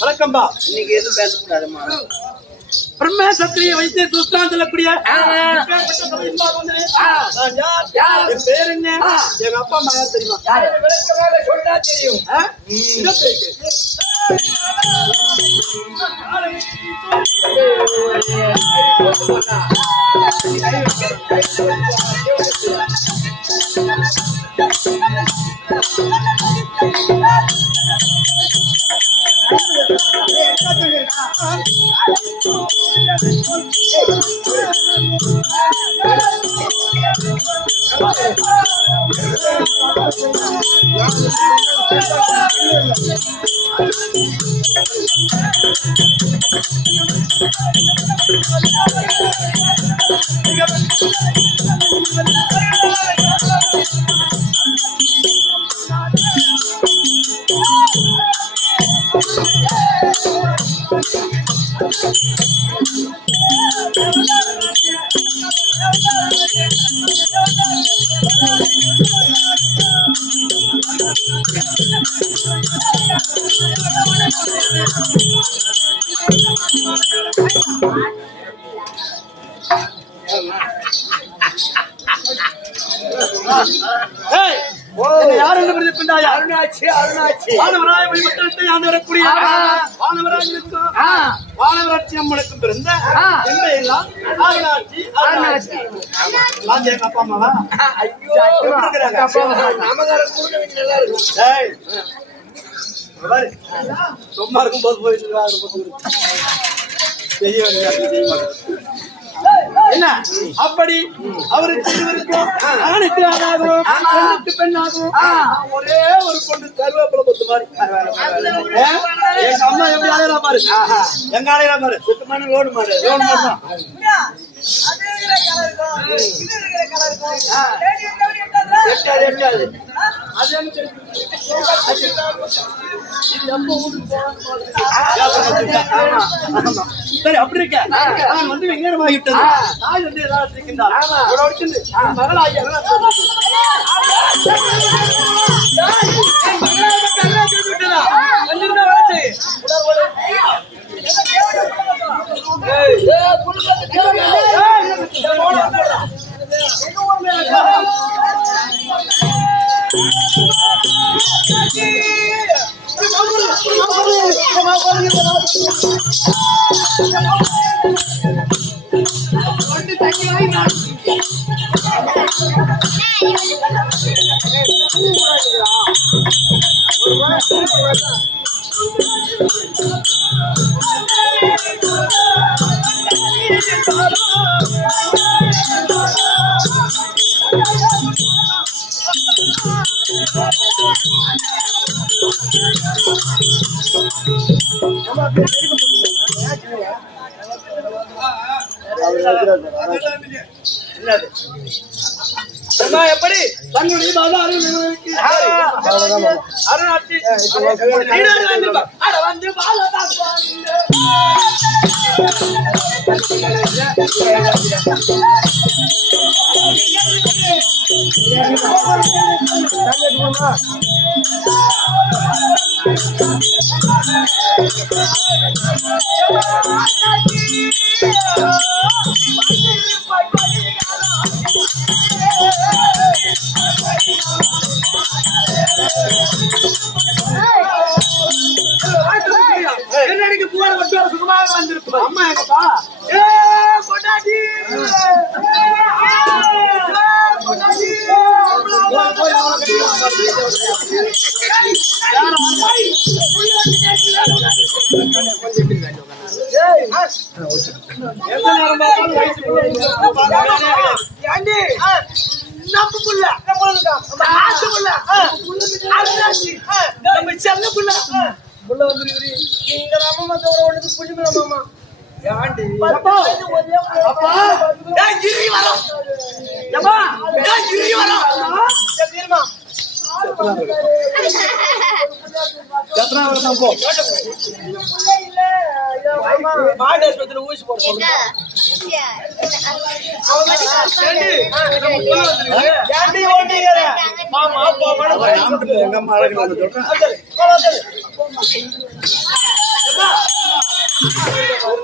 வணக்கம்பா. இன்னைக்கு எதுவும் பேசக்கூடாதுமா. பிரம்ம சத்திரிய வைத்திய சுஸ்தான் சொல்லக்கூடிய பேர் என்ன? எங்க அப்பா அம்மா யார் தெரியுமா? சொன்னா தெரியும். அருணாட்சி அருணாட்சி வானவராய வழிபட்டு ஆண்டு வரக்கூடிய வானவராட்சி அம்மனுக்கும் பிறந்த எல்லாம் அருணாட்சி அருணாட்சி. எங்க அப்பா அம்மாவா சும்மா இருக்கும் போது போயிட்டு என்ன அப்படி அவருக்கு ஆணுக்கு ஆணாகும் பெண்ணுக்கு பெண்ணாகும். ஒரே ஒரு பொண்ணு கருவேப்பிலை பொத்து மாதிரி எங்க அம்மா எப்படி அலையறா பாரு, எங்க அலையறா பாரு. சுத்தமான லோடு மாடு லோடு மாடுதான். சரி அப்படி இருக்க நான் வந்து விஞ்ஞானமாகிவிட்டது. தாய் வந்து ஏதாவது இருக்கின்றார் மகளாகிய எப்படி தன்னுடைய அருணாட்சி வந்து என்னடிக்கு போற வட்டார சுகமாக வந்திருப்போம். அம்மா எங்கப்பா? ஏ பொண்டாட்டி மாடேஸ்வரத்துல ஊசி போட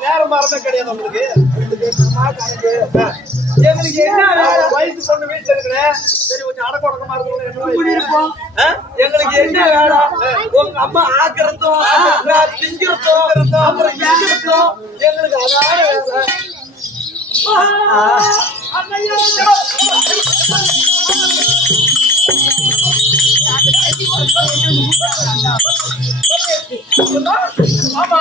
நேரம் மறந்த கிடையாது உங்களுக்கு. எங்களுக்கு என்ன வயசு பொண்ணு வீட்டுல இருக்கிறேன். சரி கொஞ்சம் அடக்கொடக்கமா இருக்கும். எங்களுக்கு என்ன வேணும்? உங்க அம்மா ஆக்கிறதும் திங்கிறதும் அப்புறம் திங்கிறதும் எங்களுக்கு அதாவது ஆமா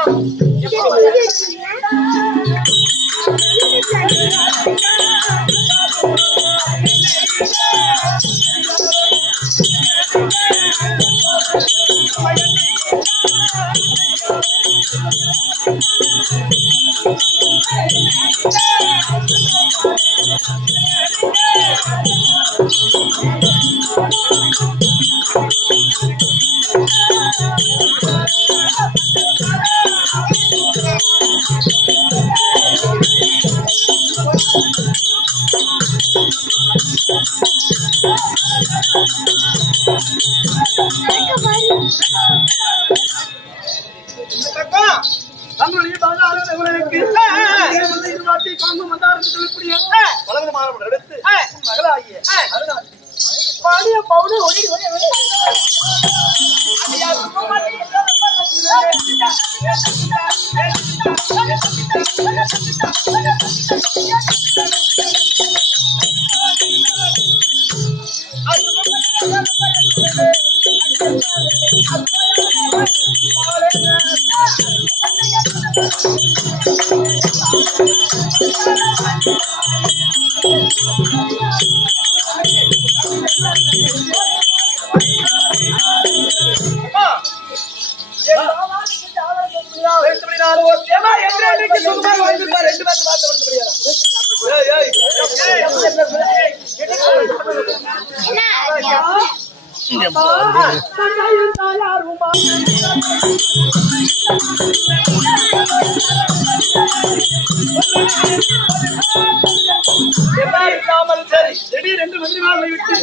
திடீரென்று மந்திரிமார்களை விட்டு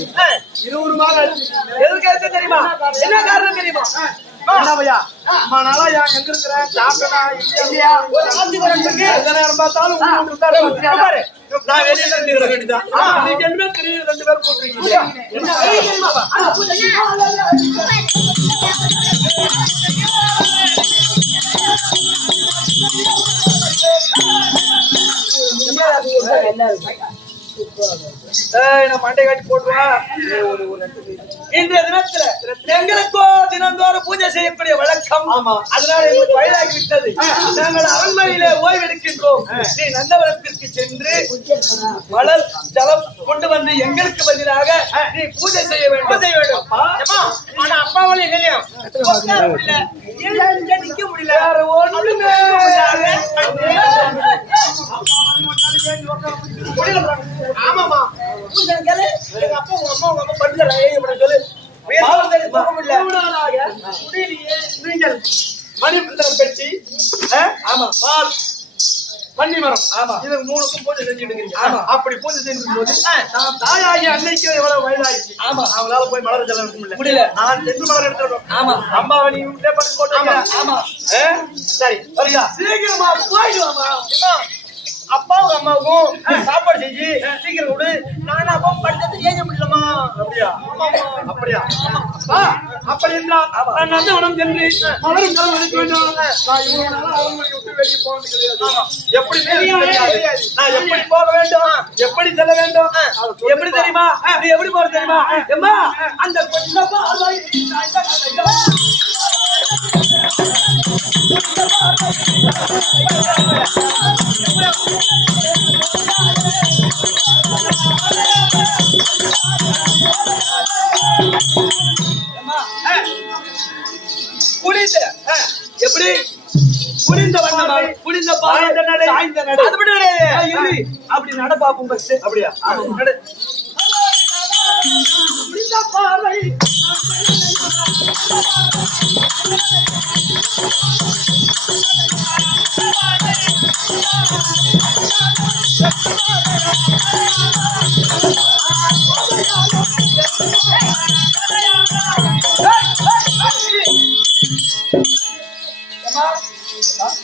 20 மாதம் எதுக்கு தெரியுமா? என்ன காரணம் தெரியுமா? எங்க இருக்கிற சாப்பிட்டா இல்லையா? நேரம் பார்த்தாலும் நான் வெளியில இருந்து வேண்டியதான். நீங்க 2 பேர் தெரியும், 2 பேர் போட்டுருக்கீங்க. மண்டை காட்டி போட்டுருவா. இன்றைய தினத்துல எங்களுக்கோ தினந்தோறும் பூஜை செய்யக்கூடிய வழக்கம். அதனால எங்களுக்கு வயதாகி விட்டது. நாங்கள் அரண்மனையிலே ஓய்வெடுக்கின்றோம். நீ நந்தவனத்திற்கு சென்று மலர் ஜலம் கொண்டு வந்து எங்களுக்கு பதிலாக நீ பூஜை செய்ய வேண்டும். ஆனா அப்பாவால இல்லையா நிக்க முடியல. ஒண்ணுமே ஆமாமா அம்மா உங்க அம்மா படிச்சா ஏன் சொல்லு நீங்கள் மணிமந்திரம் பெட்டி ஆமா பால் பன்னிமரம் ஆமா இது மூணுக்கும் பூஜை செஞ்சுட்டு இருக்கீங்க ஆமா அப்படி பூஜை செஞ்சும் போது நான் தாயாகி அன்னைக்கு எவ்வளவு வயதாயிடுச்சு ஆமா அவங்களால போய் மலர் செல்ல முடியல நான் சென்று மலர் எடுத்துறோம் ஆமா அம்மாவை நீ விட்டே பண்ணி போட்டு ஆமா சரி சரியா சீக்கிரமா போயிடுவாமா அப்பாவும் அம்மாவுக்கும் சாப்பாடு செஞ்சு சீக்கிரம் விடு நானும் அப்பாவும் படிச்சது ஏங்க முடியலமா அப்படியா அப்படியா அப்படி என்றால் நான் நந்தவனம் சென்று மலரும் ஜலம் எடுக்க வேண்டும் நான் இவ்வளவு நாளா அரண்மனை விட்டு வெளியே போனது கிடையாது எப்படி நான் எப்படி போக வேண்டும் எப்படி செல்ல வேண்டும் எப்படி தெரியுமா நீ எப்படி போற தெரியுமா எம்மா அந்த எப்படி புரிந்த வண்ணமாய் புரிந்த பாய்ந்த நடை சாய்ந்த நடை அப்படி நட பாப்போம் ஃபர்ஸ்ட் அப்படியா நட புரிந்த பார்வை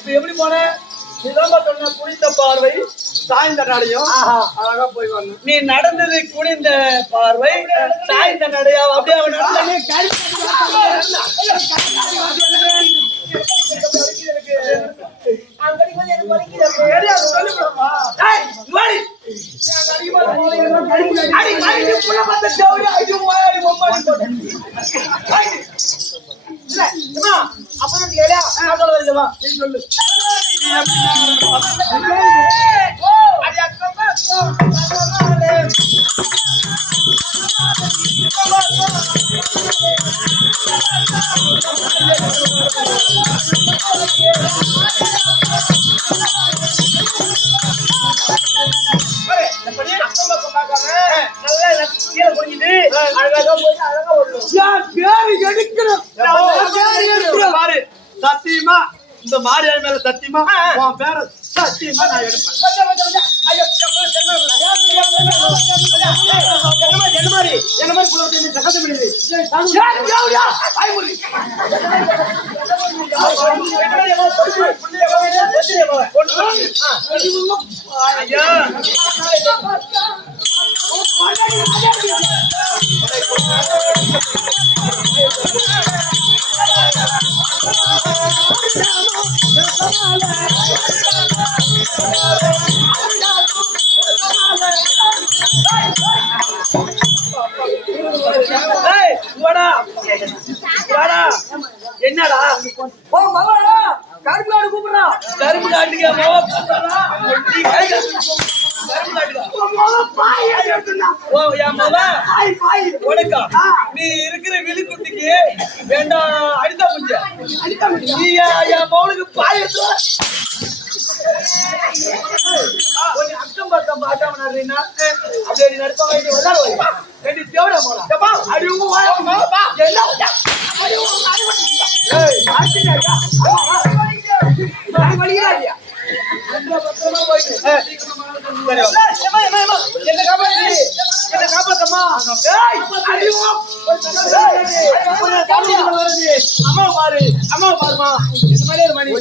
எப்படி போன குனிந்த பார்வை சாய்ந்த நடையும் அழகா போய் வந்த நீ நடந்தது குனிந்த பார்வை சாய்ந்த நடையா அப்படியே அவன் சொல்லு சத்தியமா இந்த மாரியாய் மேல சத்தியமா உன் பேர சத்தியமா நான் எடுப்பேன் என்ன மாதிரி சகஜம் என்னடா கரும்பு காடு கூப்பிடுறா கரும்பு காட்டுக்கு நீ இருக்கிற விழுக்குட்டிக்கு வேண்டாம் அடித்தா புஞ்ச நீ என் மவுளுக்கு பாய் அக்கம் பக்கம் பார்க்காம அப்படியே நீ நடத்த வாங்கி விளாட ரெண்டு தேவடா போலாம் அம்மா பாருமா இந்த மாதிரி